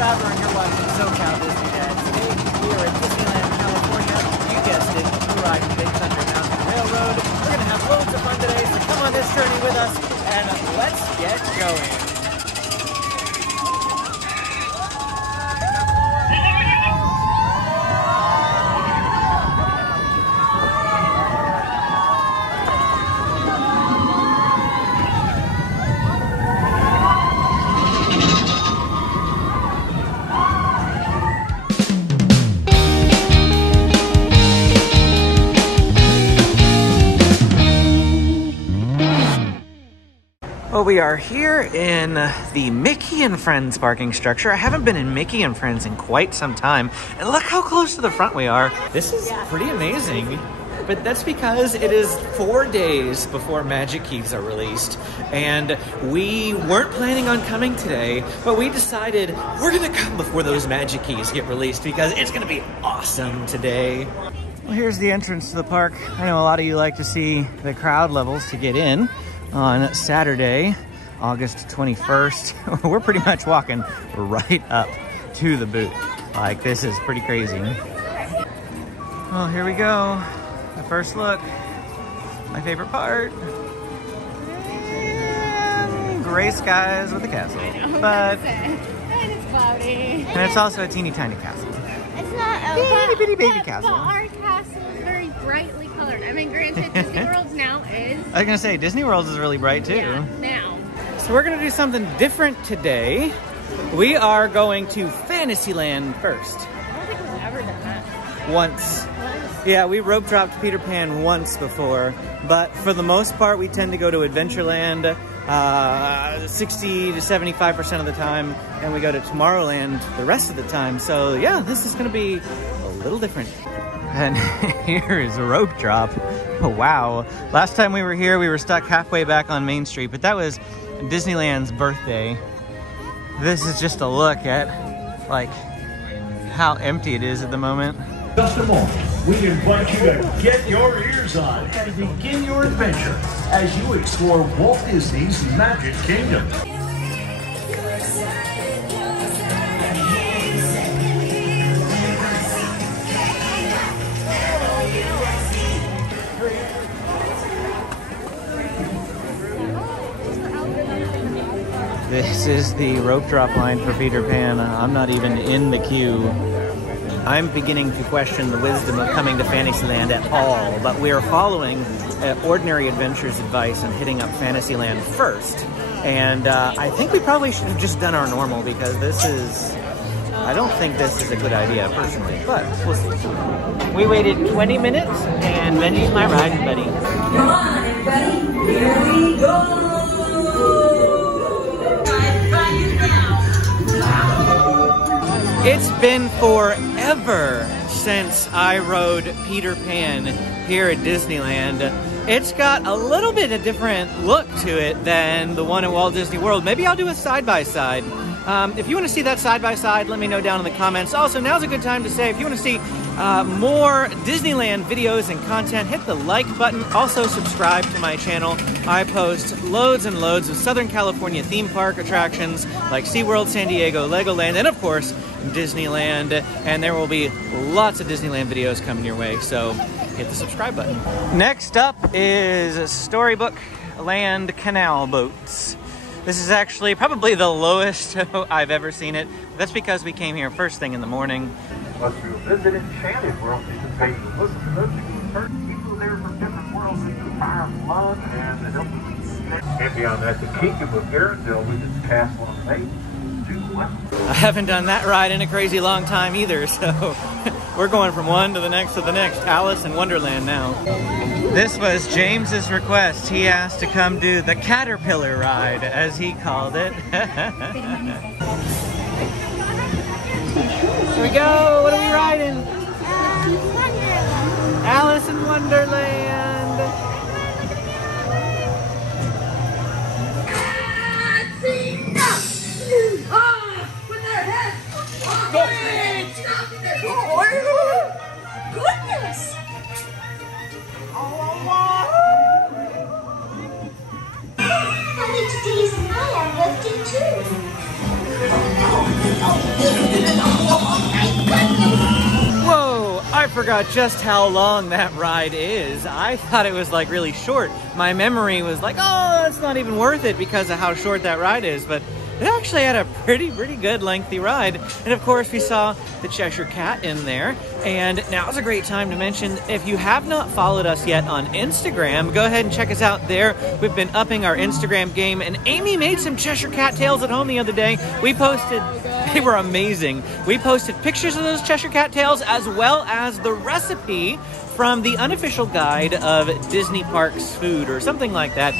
Trevor, and you're watching SoCal Disney Dad. Today, we are in Disneyland, California. You guessed it, we're riding Big Thunder Mountain Railroad. We're going to have loads of fun today, so come on this journey with us, and let's get going. Well, we are here in the Mickey and Friends parking structure. I haven't been in Mickey and Friends in quite some time. And look how close to the front we are. This is pretty amazing. But that's because it is 4 days before Magic Keys are released. And we weren't planning on coming today, but we decided we're gonna come before those Magic Keys get released because it's gonna be awesome today. Well, here's the entrance to the park. I know a lot of you like to see the crowd levels to get in. On Saturday, August 21st, we're pretty much walking right up to the booth. Like, this is pretty crazy. Well, here we go. The first look. My favorite part. And gray skies with the castle. But it's cloudy. And it's also a teeny tiny castle. It's not a bitty baby castle. But our castle is very brightly colored. I mean, granted, Disney World now is. I was gonna say, Disney World is really bright too. Yeah, now. So we're gonna do something different today. We are going to Fantasyland first. I don't think we've ever done that. Once. Yeah, we rope dropped Peter Pan once before, but for the most part, we tend to go to Adventureland 60 to 75% of the time, and we go to Tomorrowland the rest of the time. So yeah, this is gonna be a little different. And here is a rope drop. Oh, wow. Last time we were here, we were stuck halfway back on Main Street, but that was Disneyland's birthday. This is just a look at, like, how empty it is at the moment. Just a moment. We invite you to get your ears on and begin your adventure as you explore Walt Disney's Magic Kingdom. This is the rope drop line for Peter Pan. I'm not even in the queue. I'm beginning to question the wisdom of coming to Fantasyland at all, but we are following Ordinary Adventures advice and hitting up Fantasyland first. And I think we probably should have just done our normal because this is, I don't think this is a good idea personally, but we'll see. We waited 20 minutes and Benji's my riding buddy. Come on, everybody, here we go. It's been forever since I rode Peter Pan here at Disneyland. It's got a little bit of different look to it than the one at Walt Disney World. Maybe I'll do a side-by-side. If you want to see that side-by-side, let me know down in the comments. Also, now's a good time to say, if you want to see more Disneyland videos and content, hit the like button. Also, subscribe to my channel. I post loads and loads of Southern California theme park attractions like SeaWorld, San Diego, Legoland, and of course, Disneyland. And there will be lots of Disneyland videos coming your way, so hit the subscribe button. Next up is Storybook Land Canal Boats. This is actually probably the lowest I've ever seen it. That's because we came here first thing in the morning. Unless you visit Enchanted World, you can pay to listen to those people there from different worlds with the fire of love and the help of the and beyond that, the Kingdom of Arendelle with its castle of fate. I haven't done that ride in a crazy long time either, so we're going from one to the next to the next. Alice in Wonderland now. This was James's request. He asked to come do the Caterpillar ride, as he called it. Here we go. What are we riding? Alice in Wonderland. Goodness! I need to tease and I am lifted too. Whoa, I forgot just how long that ride is. I thought it was like really short. My memory was like, oh, it's not even worth it because of how short that ride is, but it actually had a pretty good lengthy ride. And of course we saw the Cheshire Cat in there. And now's a great time to mention, if you have not followed us yet on Instagram, go ahead and check us out there. We've been upping our Instagram game, and Amy made some Cheshire Cat tails at home the other day. We posted, they were amazing. We posted pictures of those Cheshire Cat tails as well as the recipe from the unofficial guide of Disney Parks food or something like that.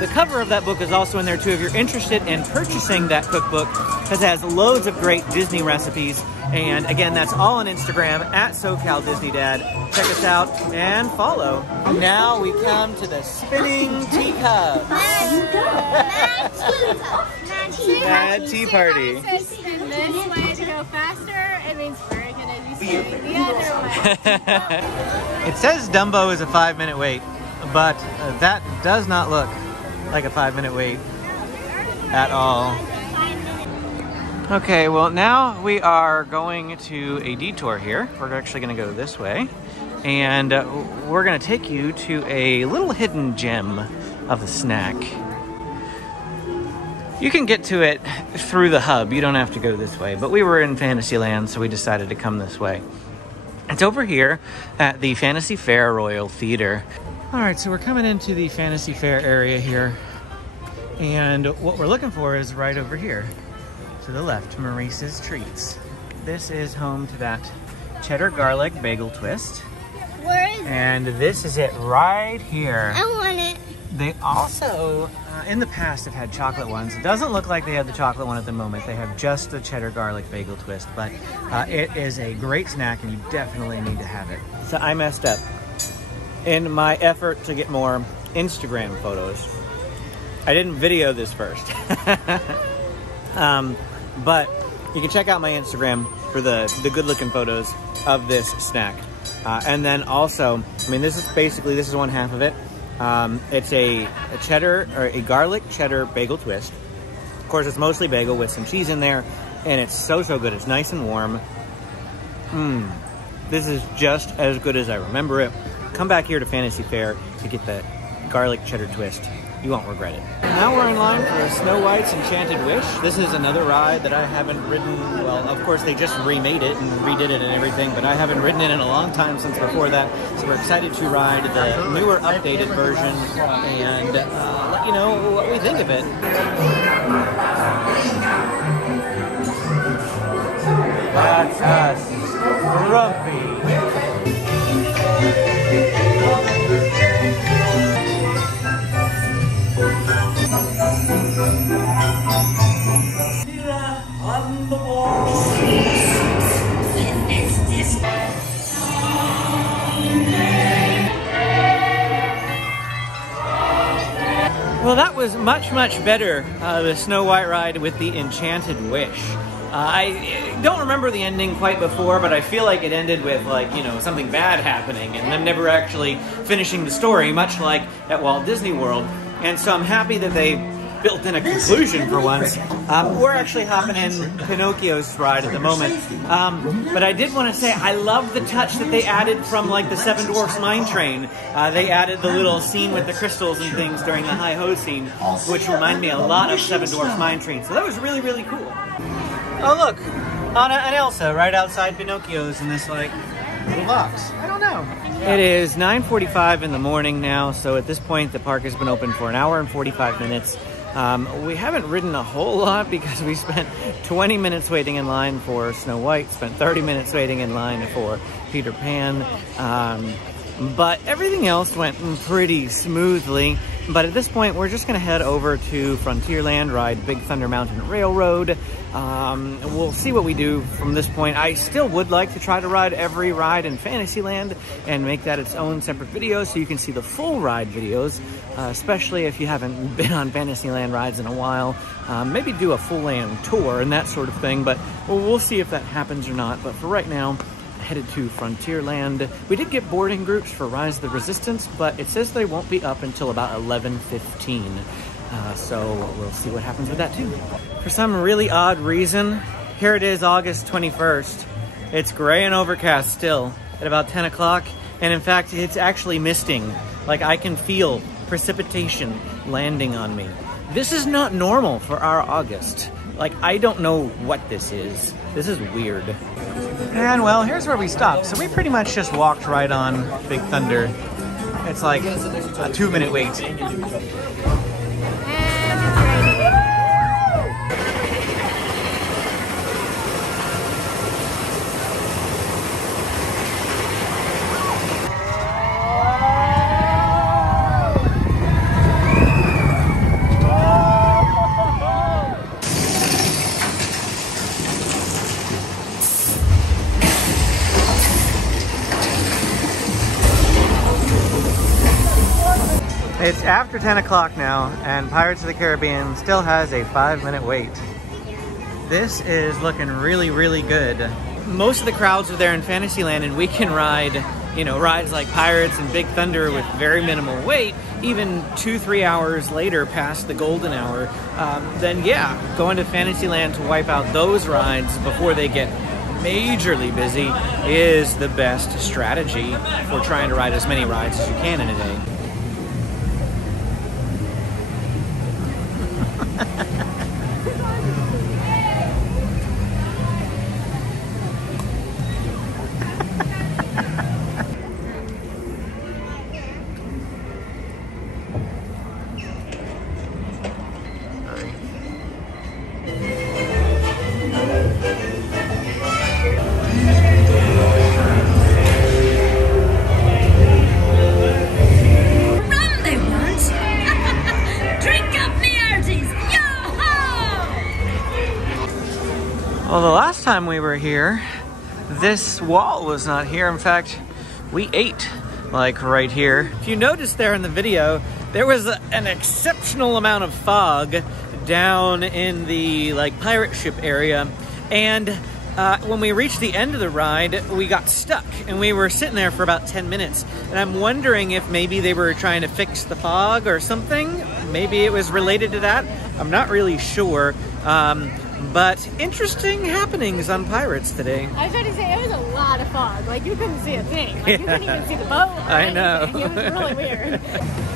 The cover of that book is also in there too if you're interested in purchasing that cookbook, because it has loads of great Disney recipes. And again, that's all on Instagram at SoCal Disney Dad. Check us out and follow. Now we come to the spinning teacup. Mad tea party. So spin this way to go faster. It means we're gonna be spinning the other way. It says Dumbo is a 5-minute wait, but that does not look like a 5-minute wait at all. Okay, well now we are going to a detour here. We're actually gonna go this way, and we're gonna take you to a little hidden gem of the snack. You can get to it through the hub. You don't have to go this way, but we were in Fantasyland, so we decided to come this way. It's over here at the Fantasy Fair Royal Theater. All right, so we're coming into the Fantasy Fair area here, and what we're looking for is right over here. To the left, Maurice's Treats. This is home to that cheddar garlic bagel twist. Where is it? And this is it right here. I want it. They also, in the past, have had chocolate ones. It doesn't look like they have the chocolate one at the moment. They have just the cheddar garlic bagel twist, but it is a great snack and you definitely need to have it. So I messed up in my effort to get more Instagram photos. I didn't video this first. But you can check out my Instagram for the good looking photos of this snack. And then also, I mean, this is one half of it. It's a cheddar, or a garlic cheddar bagel twist. Of course, it's mostly bagel with some cheese in there, and it's so good. It's nice and warm. This is just as good as I remember it. Come back here to Fantasy Fair to get the garlic cheddar twist. You won't regret it. Now we're in line for Snow White's Enchanted Wish. This is another ride that I haven't ridden. Well, of course, they just remade it and redid it and everything, but I haven't ridden it in a long time since before that. So we're excited to ride the newer, updated version and let you know what we think of it. That's us, Grumpy. On the wall. Well, that was much better, the Snow White ride with the Enchanted Wish. I don't remember the ending quite before, but I feel like it ended with, like, you know, something bad happening and them never actually finishing the story, much like at Walt Disney World. And so I'm happy that they built in a conclusion for once. We're actually hopping in Pinocchio's ride at the moment. But I did want to say, I love the touch that they added from, like, the Seven Dwarfs Mine Train. They added the little scene with the crystals and things during the Hi-Ho scene, which reminded me a lot of Seven Dwarfs Mine Train. So that was really cool. Oh, look, Anna and Elsa right outside Pinocchio's in this, like, little box. I don't know. It is 9:45 in the morning now, so at this point the park has been open for an hour and 45 minutes. We haven't ridden a whole lot because we spent 20 minutes waiting in line for Snow White, spent 30 minutes waiting in line for Peter Pan, but everything else went pretty smoothly. But at this point, we're just going to head over to Frontierland, ride Big Thunder Mountain Railroad. We'll see what we do from this point. I still would like to try to ride every ride in Fantasyland and make that its own separate video so you can see the full ride videos, especially if you haven't been on Fantasyland rides in a while. Maybe do a full land tour and that sort of thing, but we'll see if that happens or not. But for right now, headed to Frontierland. We did get boarding groups for Rise of the Resistance, but it says they won't be up until about 11:15. So we'll see what happens with that too. For some really odd reason, Here it is, August 21st. It's gray and overcast still at about 10 o'clock. And in fact, it's actually misting. Like I can feel precipitation landing on me. This is not normal for our August. Like, I don't know what this is. This is weird. And well, here's where we stopped. So we pretty much just walked right on Big Thunder. It's like a 2-minute wait. It's after 10 o'clock now, and Pirates of the Caribbean still has a 5-minute wait. This is looking really, really good. Most of the crowds are there in Fantasyland, and we can ride, you know, rides like Pirates and Big Thunder with very minimal wait, even 2-3 hours later past the golden hour. Then yeah, going to Fantasyland to wipe out those rides before they get majorly busy is the best strategy for trying to ride as many rides as you can in a day. Well, the last time we were here, this wall was not here. In fact, we ate like right here. If you noticed there in the video, there was an exceptional amount of fog down in the like pirate ship area. And when we reached the end of the ride, we got stuck and we were sitting there for about 10 minutes. And I'm wondering if maybe they were trying to fix the fog or something. Maybe it was related to that. I'm not really sure. But interesting happenings on Pirates today. I was trying to say, it was a lot of fog. Like, you couldn't see a thing. Like, you couldn't even see the boat. I know. It was really weird.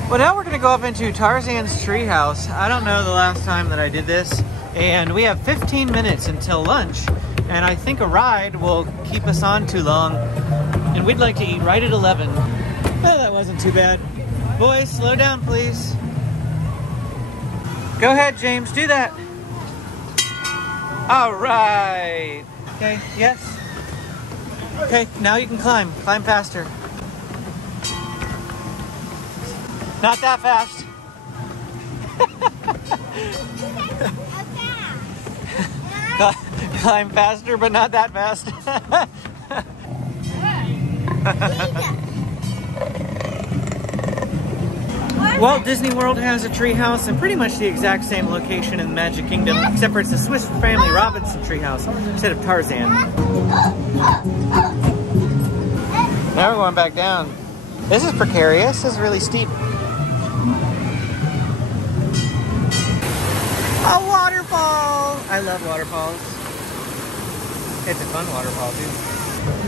Well, now we're going to go up into Tarzan's treehouse. I don't know the last time that I did this. And we have 15 minutes until lunch. And I think a ride will keep us on too long. And we'd like to eat right at 11. Well, that wasn't too bad. Boys, slow down, please. Go ahead, James. Do that. All right. Okay, yes. Okay, now you can climb. Climb faster. Not that fast. Climb faster, but not that fast. Walt Disney World has a treehouse in pretty much the exact same location in the Magic Kingdom, except for it's a Swiss Family Robinson treehouse instead of Tarzan. Now we're going back down. This is precarious. This is really steep. A waterfall! I love waterfalls. It's a fun waterfall too.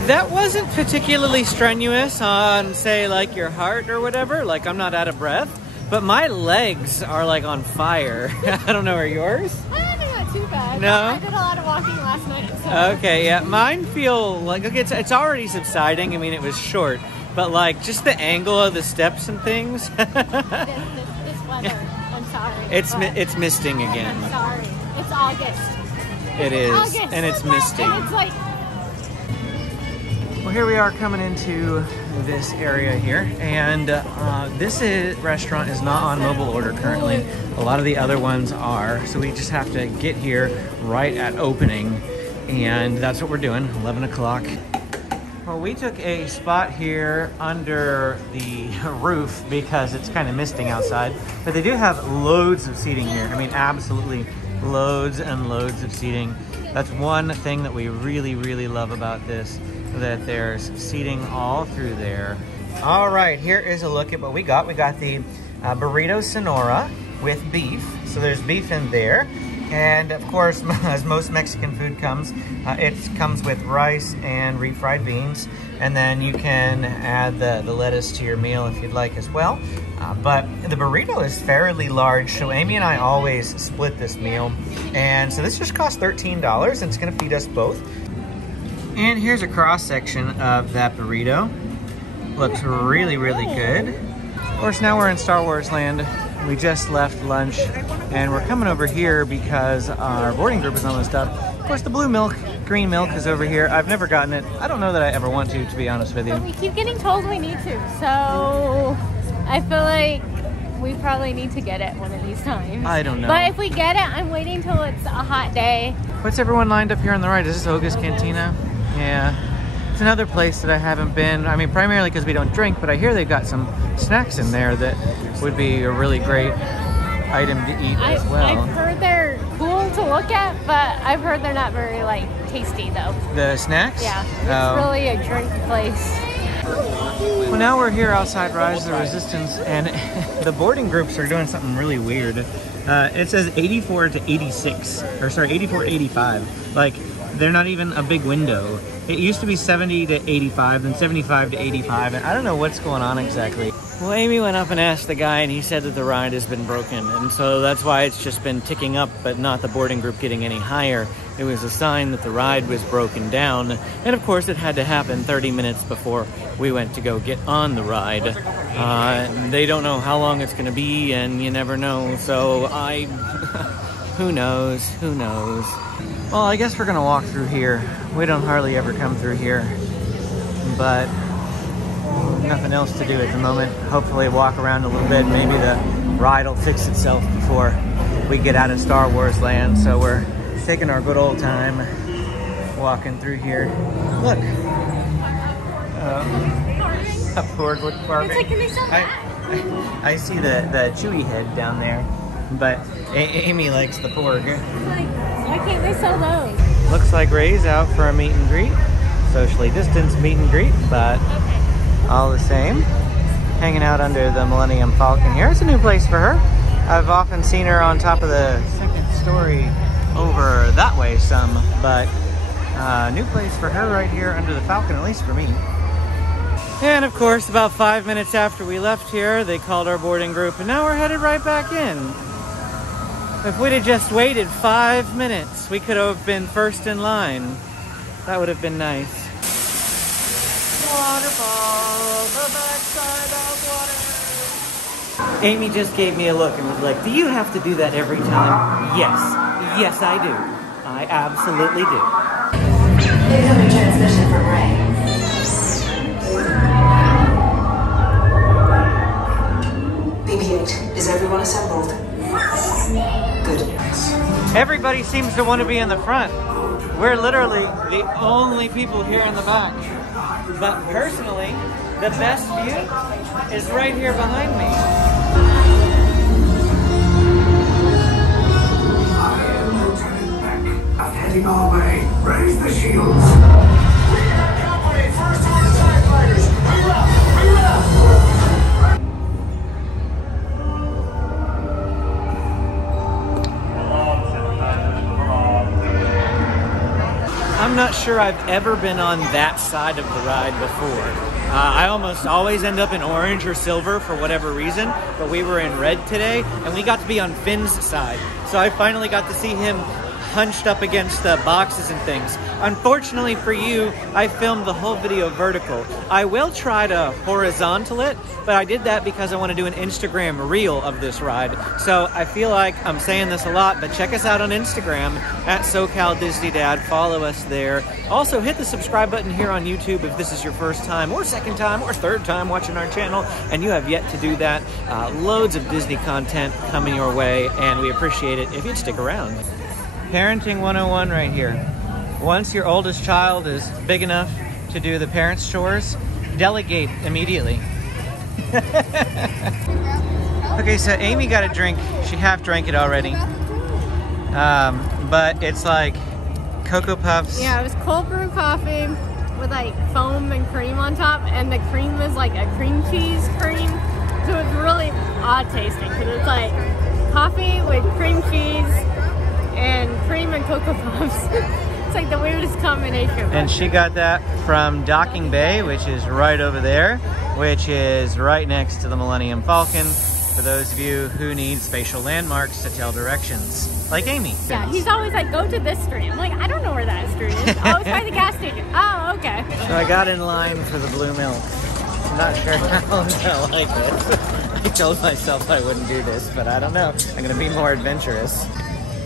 That wasn't particularly strenuous on, say, like your heart or whatever. Like, I'm not out of breath, but my legs are like on fire. I don't know, are yours? I don't think not too bad. No? I did a lot of walking last night. So. Okay, yeah. Mine feel like, okay, it's already subsiding. I mean, it was short, but like just the angle of the steps and things. this weather, I'm sorry. It's misting again. I'm sorry. It's August. It is, August. and it's misting. And it's like... Well, here we are coming into this area here, and this restaurant is not on mobile order currently. A lot of the other ones are, so we just have to get here right at opening, and that's what we're doing, 11 o'clock. Well, we took a spot here under the roof because it's kind of misting outside, but they do have loads of seating here. I mean, absolutely loads and loads of seating. That's one thing that we really, really love about this, that there's seating all through there. All right, here is a look at what we got. We got the burrito Sonora with beef. So there's beef in there. And of course, as most Mexican food comes, it comes with rice and refried beans. And then you can add the lettuce to your meal if you'd like as well. But the burrito is fairly large, so Amy and I always split this meal. And so this just cost $13, and it's gonna feed us both. And here's a cross section of that burrito. Looks really, really good. Of course, now we're in Star Wars land. We just left lunch, and we're coming over here because our boarding group is almost up. Of course, the blue milk, green milk is over here. I've never gotten it. I don't know that I ever want to be honest with you. But we keep getting told we need to, so I feel like we probably need to get it one of these times. I don't know. But if we get it, I'm waiting till it's a hot day. What's everyone lined up here on the right? Is this Oga's Cantina? Yeah. It's another place that I haven't been. I mean, primarily because we don't drink, but I hear they've got some snacks in there that would be a really great item to eat as well. I've heard they're cool to look at, but I've heard they're not very, like, tasty, though. The snacks? Yeah, it's really a drink place. Well, now we're here outside Rise of the Resistance, and the boarding groups are doing something really weird. It says 84 to 86, or sorry, 84 to 85. Like, they're not even a big window. It used to be 70 to 85, then 75 to 85, and I don't know what's going on exactly. Well, Amy went up and asked the guy, and he said that the ride has been broken, and so that's why it's just been ticking up, but not the boarding group getting any higher. It was a sign that the ride was broken down, and of course it had to happen 30 minutes before we went to go get on the ride. They don't know how long it's going to be, and you never know, so who knows, who knows. Well, I guess we're going to walk through here. We don't hardly ever come through here, but nothing else to do at the moment. Hopefully walk around a little bit. Maybe the ride will fix itself before we get out of Star Wars land. So we're taking our good old time walking through here. Look. A porg carving. It's like, can they sell that? I see the Chewie head down there, but Amy likes the porg. Like, why can't they sell those? Looks like Ray's out for a meet and greet. Socially distanced meet and greet, but all the same. Hanging out under the Millennium Falcon here. It's a new place for her. I've often seen her on top of the second story over that way some, but new place for her right here under the Falcon, at least for me. And of course, about 5 minutes after we left here, they called our boarding group, and now we're headed right back in. If we'd have just waited 5 minutes, we could have been first in line. That would have been nice. Waterfall, the backside of water. Amy just gave me a look and was like, do you have to do that every time? Yes. Yes, I do. I absolutely do. Incoming transmission from Ray. BB-8, is everyone assembled? Good. Everybody seems to want to be in the front. We're literally the only people here in the back. But personally, the best view is right here behind me. I am Lieutenant Beck. I'm heading our way. Raise the shields. We got company. First order TIE fighters. We left. I'm not sure I've ever been on that side of the ride before. I almost always end up in orange or silver for whatever reason, but we were in red today, and we got to be on Finn's side. So I finally got to see him hunched up against the boxes and things. Unfortunately for you, I filmed the whole video vertical. I will try to horizontal it, but I did that because I want to do an Instagram reel of this ride. So I feel like I'm saying this a lot, but check us out on Instagram at SoCal Disney Dad. Follow us there. Also, hit the subscribe button here on YouTube if this is your first time or second time or third time watching our channel and you have yet to do that. Loads of Disney content coming your way, and we appreciate it if you'd stick around. Parenting 101 right here. Once your oldest child is big enough to do the parents' chores, delegate immediately. Okay, so Amy got a drink. She half drank it already. But it's like Cocoa Puffs. Yeah, it was cold brew coffee with like foam and cream on top, and the cream was like a cream cheese cream. So it's really odd tasting because it's like coffee with cream cheese and cream and Cocoa Puffs. It's like the weirdest combination. And she got that from Docking Bay, which is right over there, which is right next to the Millennium Falcon, for those of you who need spatial landmarks to tell directions, like Amy. Yeah, he's always like, go to this street. I'm like, I don't know where that street is. Oh, it's by the gas station. Oh, okay. So I got in line for the blue milk. I'm not sure how I'm gonna like it. I told myself I wouldn't do this, but I don't know. I'm gonna be more adventurous.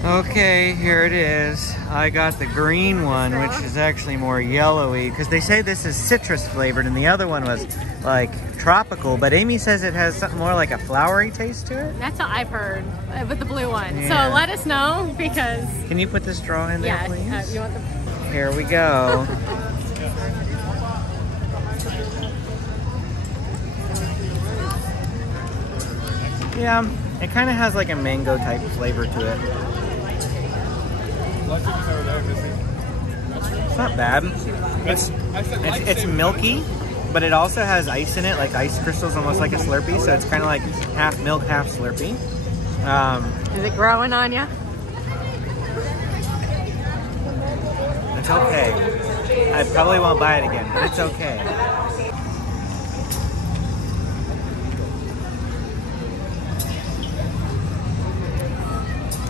Okay, here it is. I got the green one, which is actually more yellowy, because they say this is citrus flavored, and the other one was like tropical, but Amy says it has something more like a flowery taste to it. That's what I've heard with the blue one. Yeah. So let us know, because... Can you put the straw in there, yeah, please? you want the... Here we go. Yeah, it kind of has like a mango type flavor to it. It's not bad. It's milky, but it also has ice in it, like ice crystals, almost like a Slurpee. So it's kind of like half milk, half Slurpee. Is it growing on you? It's okay. I probably won't buy it again, but it's okay.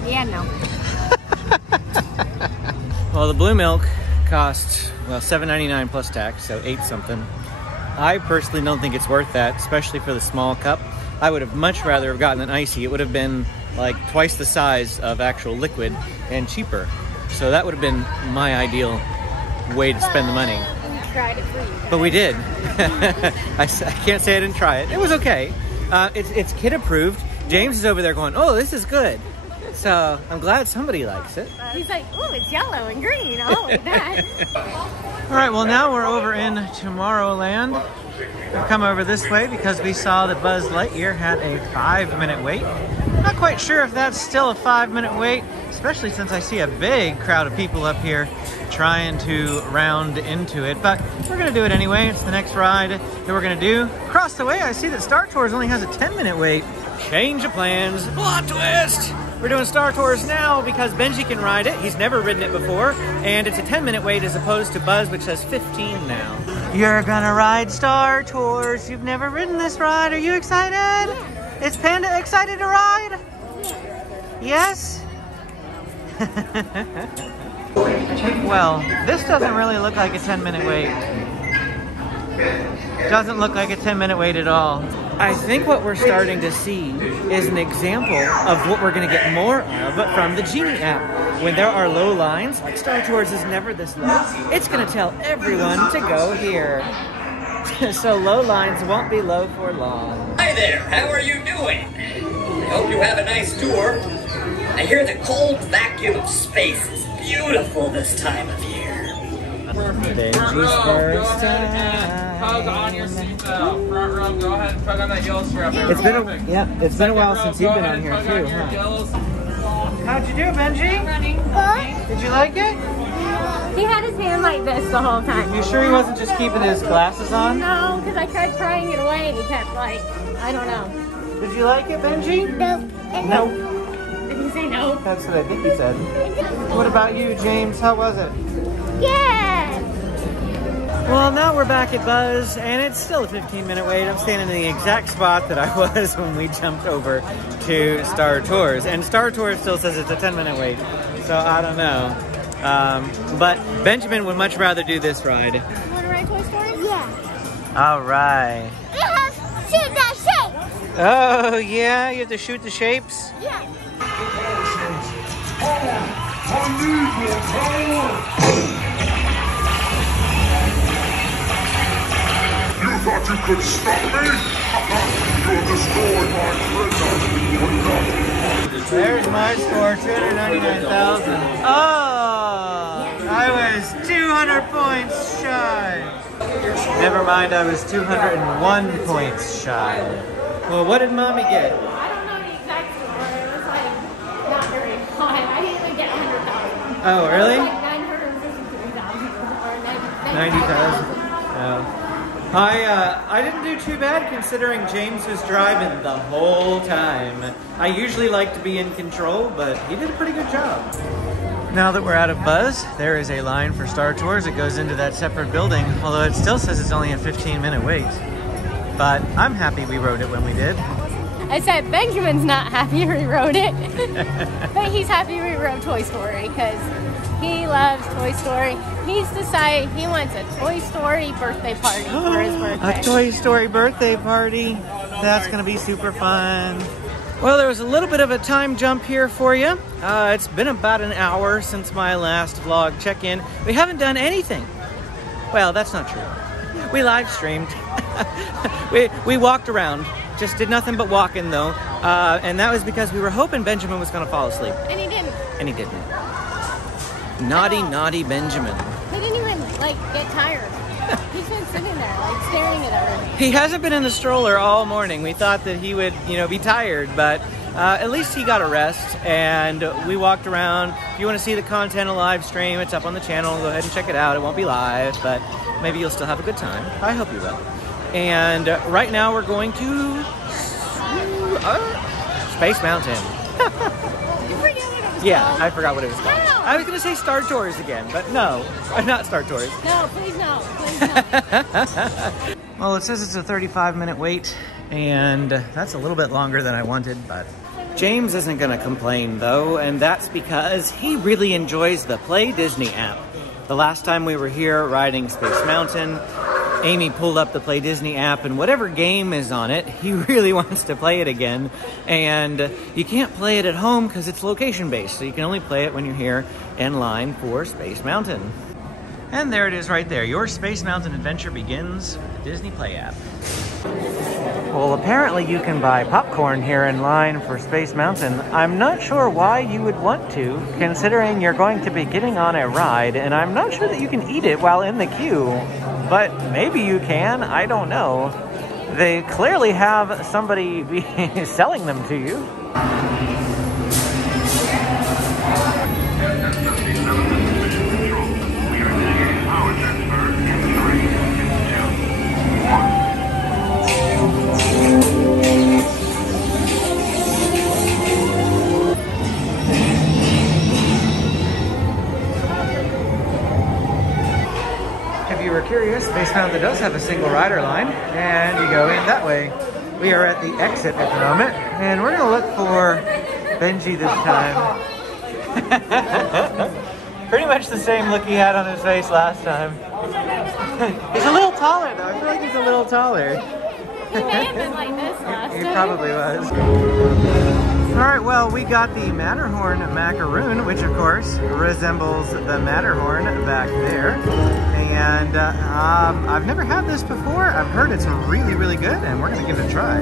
Yeah, no. Well, the blue milk cost, well, $7.99 plus tax, so 8 something. I personally don't think it's worth that, especially for the small cup. I would have much rather have gotten an icy. It would have been like twice the size of actual liquid and cheaper. So that would have been my ideal way to spend the money. We tried it for you. But we did. I can't say I didn't try it. It was okay. It's kid approved. James is over there going, oh, this is good. So I'm glad somebody likes it. He's like, oh, it's yellow and green. I like that. All right, well, now we're over in Tomorrowland. We've come over this way because we saw that Buzz Lightyear had a 5-minute wait. Not quite sure if that's still a 5-minute wait, especially since I see a big crowd of people up here trying to round into it. But we're gonna do it anyway. It's the next ride that we're gonna do. Across the way, I see that Star Tours only has a 10-minute wait. Change of plans. Plot twist! We're doing Star Tours now because Benji can ride it. He's never ridden it before. And it's a 10-minute wait as opposed to Buzz, which says 15 now. You're gonna ride Star Tours. You've never ridden this ride. Are you excited? Yeah. Is Panda excited to ride? Yeah. Yes? Well, this doesn't really look like a 10-minute wait. Doesn't look like a 10-minute wait at all. I think what we're starting to see is an example of what we're going to get more of from the Genie app. When there are low lines, like Star Tours is never this low, it's going to tell everyone to go here. So low lines won't be low for long. Hi there, how are you doing? I hope you have a nice tour. I hear the cold vacuum of space is beautiful this time of year. Benji's first time. Tug on your seatbelt. Front row, go ahead and tug on that yellow strap. It's been a while since you've been on here too, huh? How'd you do, Benji? Did you like it? He had his hand like this the whole time. You sure he wasn't just keeping his glasses on? No, because I tried prying it away and he kept like, I don't know. Did you like it, Benji? No. No. Did he say no? That's what I think he said. What about you, James? How was it? Yeah. Well, now we're back at Buzz, and it's still a 15-minute wait. I'm standing in the exact spot that I was when we jumped over to Star Tours. And Star Tours still says it's a 10-minute wait, so I don't know. But Benjamin would much rather do this ride. You want to ride Toy Story? Yeah. All right. Shoot that shape. Oh, yeah? You have to shoot the shapes? Yeah. You thought you could stop me? You'll destroy my friend. There's my score, 299,000. Oh, I was 200 points shy. Never mind, I was 201 points shy. Well, what did Mommy get? I don't know the exact score. It was like not very high. I didn't even get 100,000. Oh, really? It was like 953,000 or 90,000. Oh. I didn't do too bad considering James was driving the whole time. I usually like to be in control, but he did a pretty good job. Now that we're out of Buzz, there is a line for Star Tours. It goes into that separate building, although it still says it's only a 15-minute wait. But I'm happy we rode it when we did. I said Benjamin's not happy we rode it, but he's happy we rode Toy Story because he loves Toy Story. He's decided he wants a Toy Story birthday party for his birthday. A Toy Story birthday party. That's going to be super fun. Well, there was a little bit of a time jump here for you. It's been about an hour since my last vlog check-in. We haven't done anything. Well, that's not true. We live streamed. we walked around. Just did nothing but walking though. And that was because we were hoping Benjamin was going to fall asleep. And he didn't. And he didn't. Naughty, naughty Benjamin. He didn't even, like, get tired. He's been sitting there, like, staring at everything. He hasn't been in the stroller all morning. We thought that he would, you know, be tired, but at least he got a rest, and we walked around. If you want to see the content of live stream, it's up on the channel. Go ahead and check it out. It won't be live, but maybe you'll still have a good time. I hope you will. And right now we're going to Space Mountain. You forget what it was Yeah, called? I forgot what it was called. No. I was going to say Star Tours again, but no, not Star Tours. No, please no. Please no. Well, it says it's a 35-minute wait, and that's a little bit longer than I wanted, but James isn't going to complain, though, and that's because he really enjoys the Play Disney app. The last time we were here riding Space Mountain, Amy pulled up the Play Disney app, and whatever game is on it, he really wants to play it again. And you can't play it at home because it's location-based, so you can only play it when you're here in line for Space Mountain. And there it is right there. Your Space Mountain adventure begins with the Disney Play app. Well, apparently you can buy popcorn here in line for Space Mountain. I'm not sure why you would want to, considering you're going to be getting on a ride, and I'm not sure that you can eat it while in the queue. But maybe you can, I don't know. They clearly have somebody selling them to you. If you were curious, Space Mountain does have a single rider line, and you go in that way. We are at the exit at the moment, and we're gonna look for Benji this time. Pretty much the same look he had on his face last time. He's a little taller though, I feel like he's a little taller. He may have been like this last He time. probably was. Alright, well, we got the Matterhorn Macaroon, which of course resembles the Matterhorn back there. And I've never had this before. I've heard it's really, really good, and we're gonna give it a try.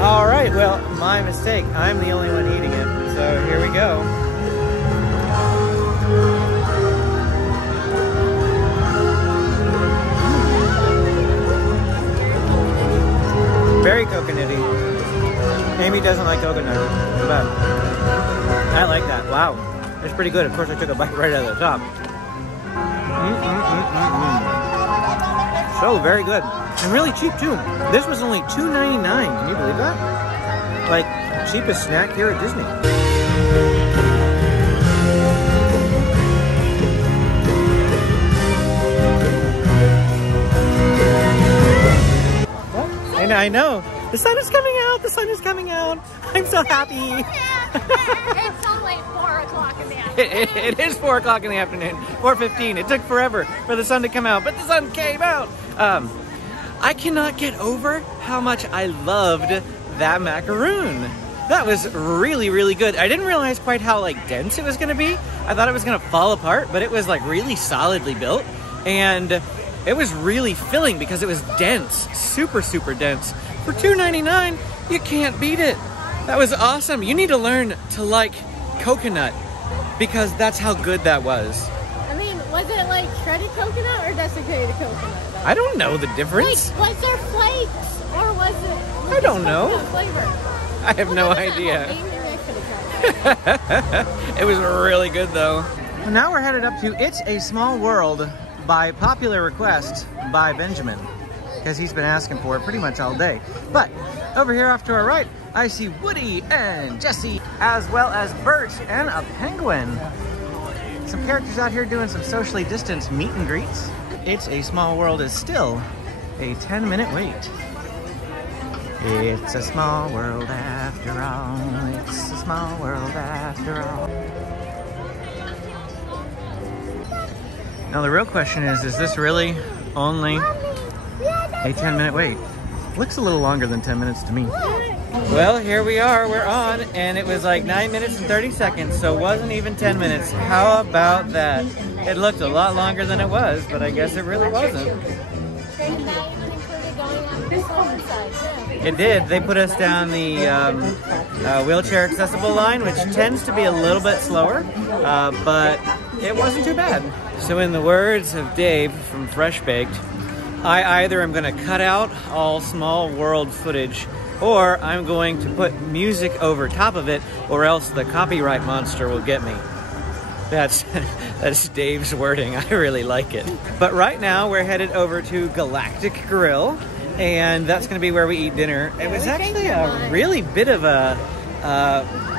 Alright, well, my mistake. I'm the only one eating it, so here we go. Very coconutty. Amy doesn't like coconut. Too bad. I like that. Wow. It's pretty good. Of course, I took a bite right out of the top. So very good. And really cheap, too. This was only $2.99. Can you believe that? Like, cheapest snack here at Disney. And I know. The sun is coming out. The sun is coming out. I'm so happy. It's only 4 o'clock in the afternoon. It is 4 o'clock in the afternoon. 4:15. It took forever for the sun to come out, but the sun came out. I cannot get over how much I loved that macaroon. That was really, really good. I didn't realize quite how like dense it was gonna be. I thought it was gonna fall apart, but it was like really solidly built. And it was really filling because it was dense, super, super dense. For $2.99, you can't beat it. That was awesome. You need to learn to like coconut because that's how good that was. I mean, was it like shredded coconut or desiccated coconut? I don't know the difference. Like, was there flakes or was it? I don't know. Coconut flavor? I have no idea. It was really good though. Well, now we're headed up to It's a Small World by popular request by Benjamin. because he's been asking for it pretty much all day. But over here off to our right, I see Woody and Jesse, as well as Bert and a penguin. Some characters out here doing some socially distanced meet and greets. It's a Small World is still a 10-minute wait. It's a small world after all. It's a small world after all. Now the real question is this really only a 10-minute wait? Looks a little longer than 10 minutes to me. Well, here we are, we're on, and it was like 9 minutes and 30 seconds, so it wasn't even 10 minutes. How about that? It looked a lot longer than it was, but I guess it really wasn't. It did. They put us down the wheelchair accessible line, which tends to be a little bit slower, but it wasn't too bad. So in the words of Dave from Fresh Baked, I either am going to cut out all Small World footage, or I'm going to put music over top of it, or else the copyright monster will get me. That's Dave's wording. I really like it. But right now we're headed over to Galactic Grill, and that's going to be where we eat dinner. It was actually a really bit of a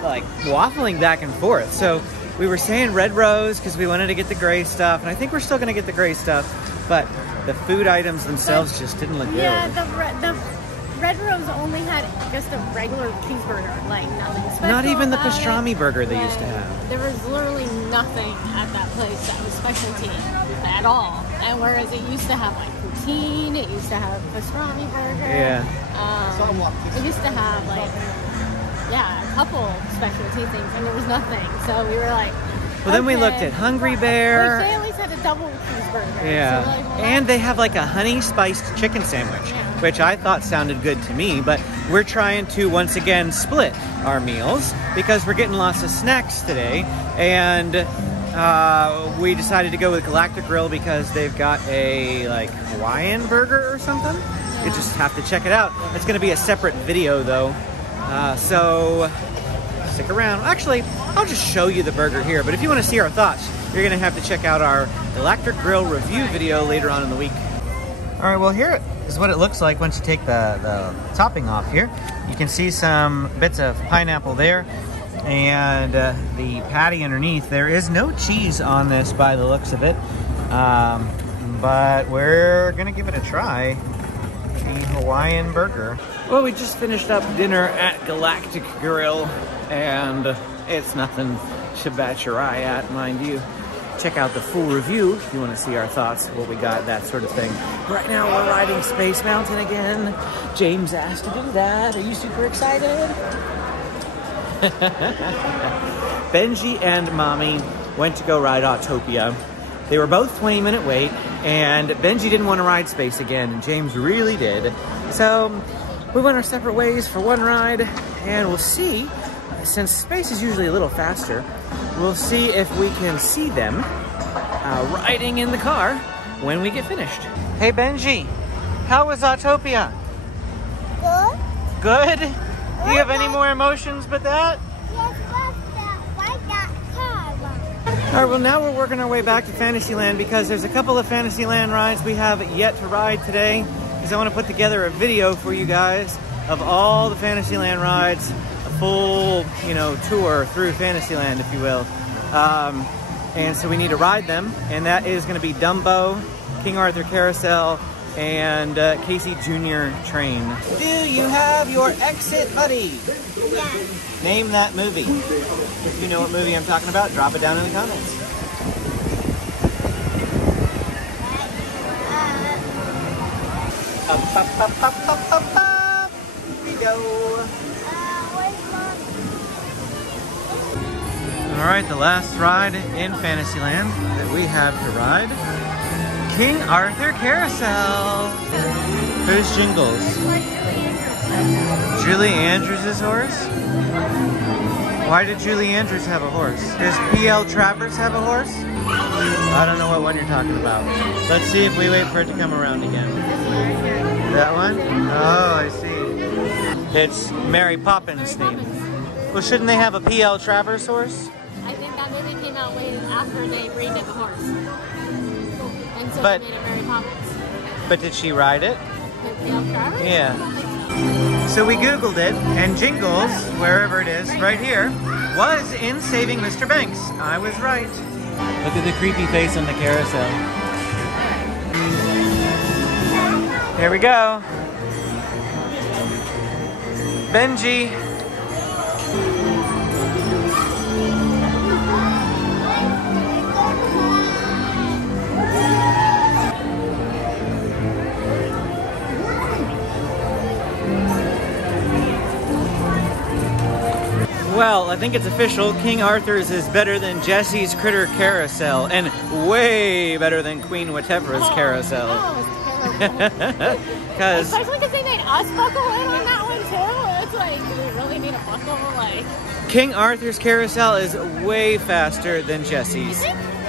like waffling back and forth. So we were saying red rose because we wanted to get the gray stuff, and I think we're still going to get the gray stuff, but the food items themselves just didn't look good. Yeah, the Red Rose only had just a regular cheeseburger, like nothing special. Not even the pastrami burger they used to have. There was literally nothing at that place that was specialty at all. And whereas it used to have like poutine, it used to have pastrami burger. Yeah. It used to have like, yeah, a couple specialty things, and there was nothing. So we were like, well, then we looked at Hungry Bear. They always had a double cheeseburger. Yeah. So like, well, and they have like a honey spiced chicken sandwich, which I thought sounded good to me, but we're trying to once again split our meals because we're getting lots of snacks today, and we decided to go with Galactic Grill because they've got a like Hawaiian burger or something. You just have to check it out. It's going to be a separate video though, so stick around. Actually, I'll just show you the burger here, but if you want to see our thoughts, you're going to have to check out our Galactic Grill review video later on in the week. All right, well here is what it looks like once you take the topping off here. You can see some bits of pineapple there, and the patty underneath. There is no cheese on this by the looks of it, but we're gonna give it a try. The Hawaiian burger. Well, we just finished up dinner at Galactic Grill, and it's nothing to bat your eye at, mind you. Check out the full review if you want to see our thoughts, what we got, that sort of thing. Right now we're riding Space Mountain again. James asked to do that. Are you super excited? Benji and Mommy went to go ride Autopia. They were both 20-minute wait, and Benji didn't want to ride Space again, and James really did. So we went our separate ways for one ride, and we'll see, since Space is usually a little faster, we'll see if we can see them riding in the car when we get finished. Hey Benji, how was Autopia? Good. Good? Do you have any more emotions but that? All right, well now we're working our way back to Fantasyland because there's a couple of Fantasyland rides we have yet to ride today, because I want to put together a video for you guys of all the Fantasyland rides, a full, you know, tour through Fantasyland, if you will. And so we need to ride them, and that is going to be Dumbo, King Arthur Carousel, and Casey Jr. Train. Do you have your exit buddy? Yeah. Name that movie. If you know what movie I'm talking about, drop it down in the comments. Up, up, up, up, up, up, up. Here we go. All right, the last ride in Fantasyland that we have to ride, King Arthur Carousel. Who's Jingles? Julie Andrews' horse? Why did Julie Andrews have a horse? Does P.L. Travers have a horse? I don't know what one you're talking about. Let's see if we wait for it to come around again. That one? Oh, I see. It's Mary Poppins themed. Well, shouldn't they have a P.L. Travers horse? I think that movie came out way after they renamed the horse. And so But- they made it Mary Poppins. But did she ride it? Yeah. So we Googled it, and Jingles, wherever it is, right here, was in Saving Mr. Banks. I was right. Look at the creepy face on the carousel. Here we go. Benji. Well, I think it's official. King Arthur's is better than Jesse's Critter Carousel, and way better than Queen Whatever's Carousel. Because especially because they made us buckle in on that one too. It's like, do we really need a buckle? Like, King Arthur's Carousel is way faster than Jesse's.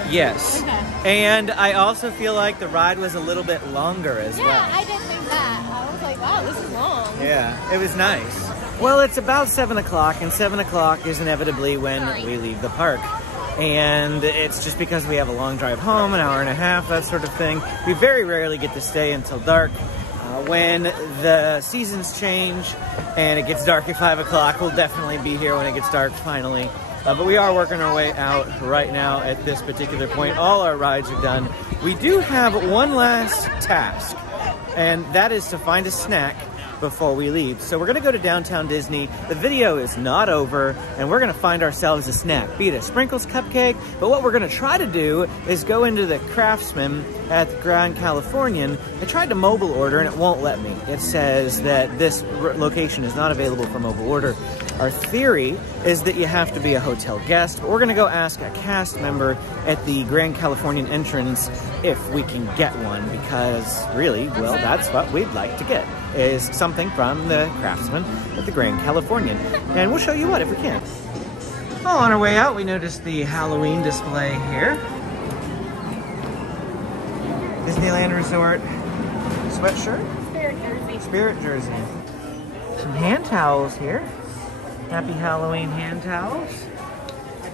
Yes. Okay. And I also feel like the ride was a little bit longer as well. Yeah, I did think that. I was like, wow, this is long. Yeah, it was nice. Well, it's about 7 o'clock, and 7 o'clock is inevitably when we leave the park. And it's just because we have a long drive home, an hour and a half, that sort of thing. We very rarely get to stay until dark. When the seasons change and it gets dark at 5 o'clock, we'll definitely be here when it gets dark finally. But we are working our way out right now at this particular point. All our rides are done. We do have one last task, and that is to find a snack before we leave. So we're gonna go to downtown Disney. The video is not over, and we're gonna find ourselves a snack, be it a Sprinkles cupcake, but what we're gonna try to do is go into the Craftsman at the Grand Californian. I tried to mobile order and it won't let me. It says that this location is not available for mobile order. Our theory is that you have to be a hotel guest, but we're gonna go ask a cast member at the Grand Californian entrance if we can get one, because really, well, that's what we'd like to get, is something from the Craftsman at the Grand Californian. And we'll show you what if we can. Well, on our way out, we noticed the Halloween display here. Disneyland Resort sweatshirt. Spirit jersey. Spirit jersey. Some hand towels here. Happy Halloween hand towels.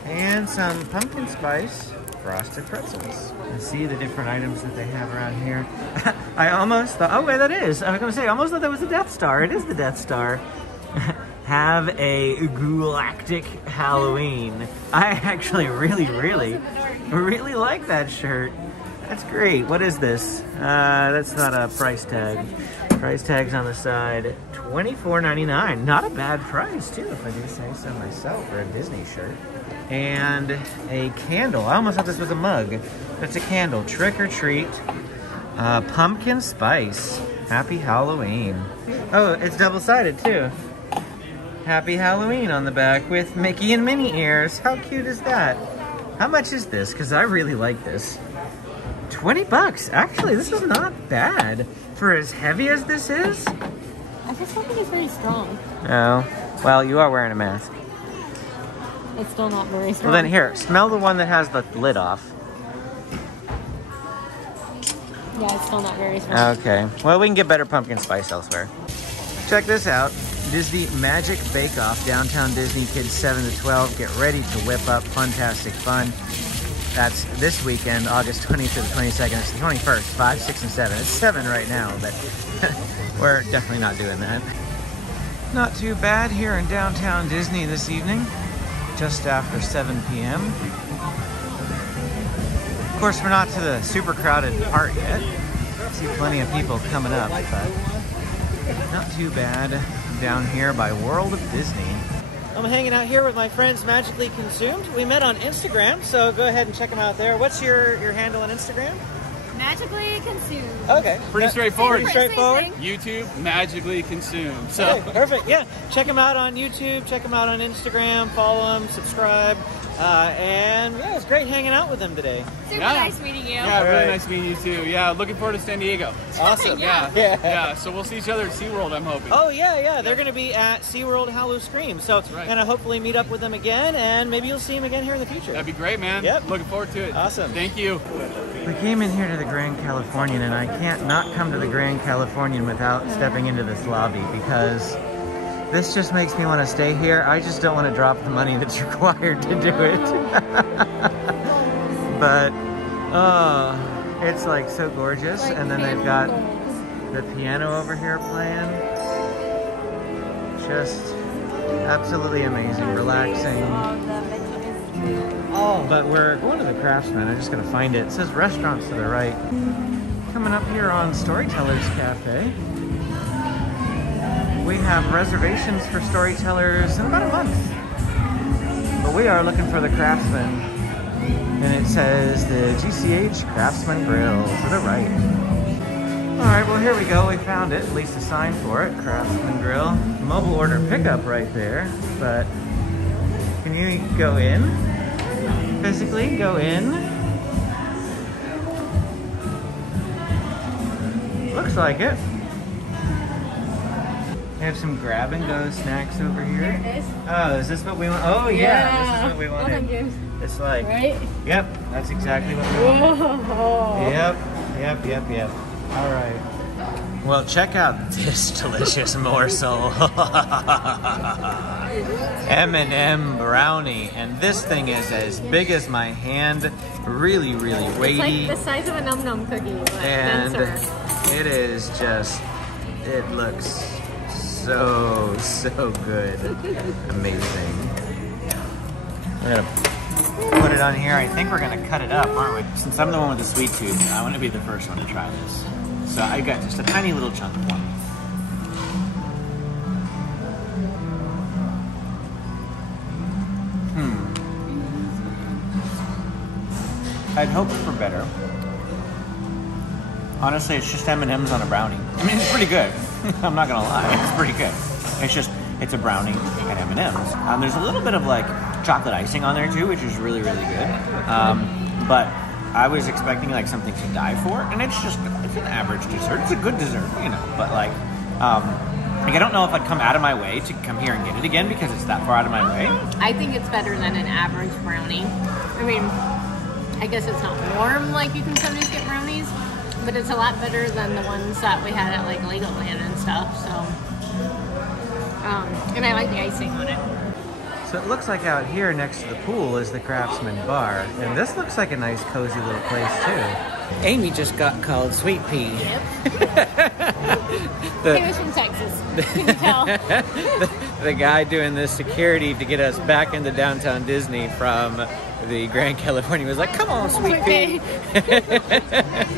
And some pumpkin spice frosted pretzels. And see the different items that they have around here. I almost thought, oh wait, that is. I was gonna say, I almost thought that was the Death Star. It is the Death Star. Have a galactic Halloween. I actually really like that shirt. That's great. What is this? That's not a price tag. Price tag's on the side. $24.99. Not a bad price, too, if I do say so myself, for a Disney shirt. And a candle. I almost thought this was a mug. That's a candle. Trick or treat. Pumpkin spice. Happy Halloween. Oh, it's double-sided, too. Happy Halloween on the back with Mickey and Minnie ears. How cute is that? How much is this? Because I really like this. 20 bucks. Actually, this is not bad. For as heavy as this is? I just don't think it's very strong. Oh. Well, you are wearing a mask. It's still not very strong. Well then here, smell the one that has the lid off. Yeah, it's still not very strong. Okay. Well, we can get better pumpkin spice elsewhere. Check this out. Disney Magic Bake Off, downtown Disney, kids 7 to 12. Get ready to whip up fantastic fun. That's this weekend, August 20th to the 22nd. It's the 21st, 5, 6, and 7. It's 7 right now, but we're definitely not doing that. Not too bad here in downtown Disney this evening, just after 7 p.m. Of course, we're not to the super crowded part yet. See plenty of people coming up, but not too bad down here by World of Disney. I'm hanging out here with my friends Magically Consumed. We met on Instagram, so go ahead and check them out there. What's your handle on Instagram? Magically Consumed. Okay. Pretty straightforward. Pretty straightforward. YouTube, Magically Consumed. So. Okay, perfect. Yeah, check them out on YouTube, check them out on Instagram, follow them, subscribe. And yeah, it was great hanging out with them today. Super nice meeting you. Yeah, really nice meeting you too. Yeah, looking forward to San Diego. Awesome. Yeah. So we'll see each other at SeaWorld, I'm hoping. Oh yeah. They're going to be at SeaWorld Howl-O-Scream. So gonna hopefully meet up with them again, and maybe you'll see them again here in the future. That'd be great, man. Yep. Looking forward to it. Awesome. Thank you. We came in here to the Grand Californian, and I can't not come to the Grand Californian without stepping into this lobby, because this just makes me want to stay here. I just don't want to drop the money that's required to do it. But, it's like so gorgeous. And then they've got The piano over here playing. Just absolutely amazing, relaxing. Oh, but we're going to the Craftsman. I just gotta find it. It says restaurants to the right. Coming up here on Storytellers Cafe. We have reservations for Storytellers in about a month. But we are looking for the Craftsman. And it says the GCH Craftsman Grill to the right. Alright, well here we go. We found it. At least a sign for it. Craftsman Grill. Mobile order pickup right there. But can you go in? Physically go in? Looks like it. We have some grab and go snacks over here. Here it is. Oh, is this what we want? Oh yeah, this is what we wanted. Hold on, James. It's like, right? Yep, that's exactly what we wanted. Whoa. Yep. All right. Well, check out this delicious morsel. M&M brownie, and this thing is as big as my hand. Really, really weighty. It's like the size of a Num Num cookie, but and denser. it is just. It looks so good. Amazing. We're gonna put it on here. I think we're gonna cut it up, aren't we? Since I'm the one with the sweet tooth, I want to be the first one to try this. So I got just a tiny little chunk of one. I'd hoped for better. Honestly, it's just M&M's on a brownie. I mean, it's pretty good. I'm not gonna lie, it's pretty good. It's a brownie and M&M's. There's a little bit of like chocolate icing on there too, which is really, really good. But I was expecting like something to die for, and it's an average dessert. It's a good dessert, you know, but like I don't know if I'd come out of my way to come here and get it again because it's that far out of my way. I think it's better than an average brownie. I mean, I guess it's not warm like you can sometimes get brownies, but it's a lot better than the ones that we had at like Legoland and stuff, so. And I like the icing on it. So it looks like out here next to the pool is the Craftsman Bar, and this looks like a nice cozy little place too. Amy just got called Sweet Pea. Yep. He was from Texas. You can tell. the guy doing the security to get us back into downtown Disney from the Grand California was like, "Come on, Sweet Pea."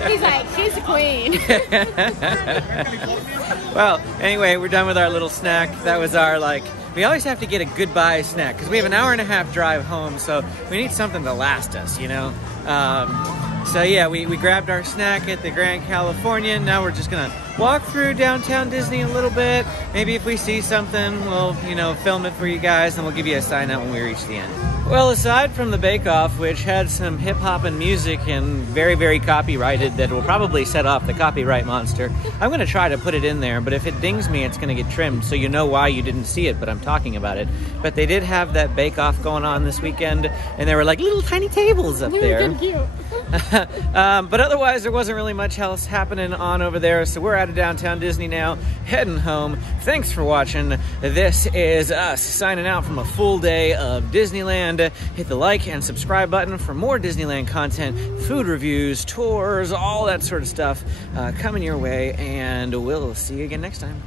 He's like, "She's the queen." Well, anyway, we're done with our little snack. That was our we always have to get a goodbye snack because we have an hour-and-a-half drive home, so we need something to last us, you know? So yeah, we grabbed our snack at the Grand Californian. Now we're just gonna walk through downtown Disney a little bit. Maybe if we see something, we'll, film it for you guys, and we'll give you a sign out when we reach the end. Well, aside from the bake-off, which had some hip-hop and music and very, very copyrighted that will probably set off the copyright monster, I'm gonna try to put it in there, but if it dings me, it's gonna get trimmed, so you know why you didn't see it, but I'm talking about it. But they did have that bake-off going on this weekend, and there were like little tiny tables up there. Cute. But otherwise, there wasn't really much else happening on over there, so we're out of downtown Disney now, heading home. Thanks for watching. This is us signing out from a full day of Disneyland. Hit the like and subscribe button for more Disneyland content, food reviews, tours, all that sort of stuff coming your way, and we'll see you again next time.